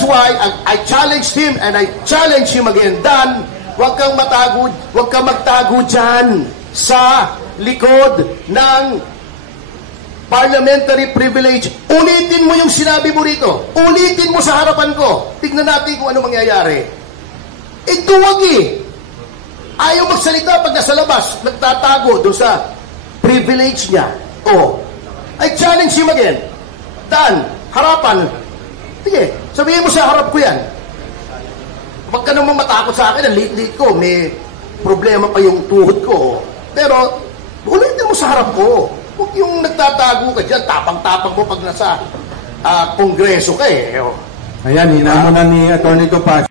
that's why I challenged him and I challenge him again. Dan, huwag kang magtago dyan sa likod ng parliamentary privilege. Ulitin mo yung sinabi mo rito. Ulitin mo sa harapan ko. Tignan natin kung ano mangyayari. Ito wag eh. Ayaw magsalita pag nasa labas. Nagtatago doon sa privilege niya. Oh. I challenge him again. Dan, harapan. Sige, sabihin mo sa harap ko yan. Huwag ka namang matakot sa akin. Ang liit-liit ko. May problema pa yung tuhod ko. Pero, ulitin mo sa harap ko. Huwag yung nagtatago ka dyan, tapang-tapang mo pag nasa kongreso ka eh. Ayan, hinamon na ni Atty. Topacio.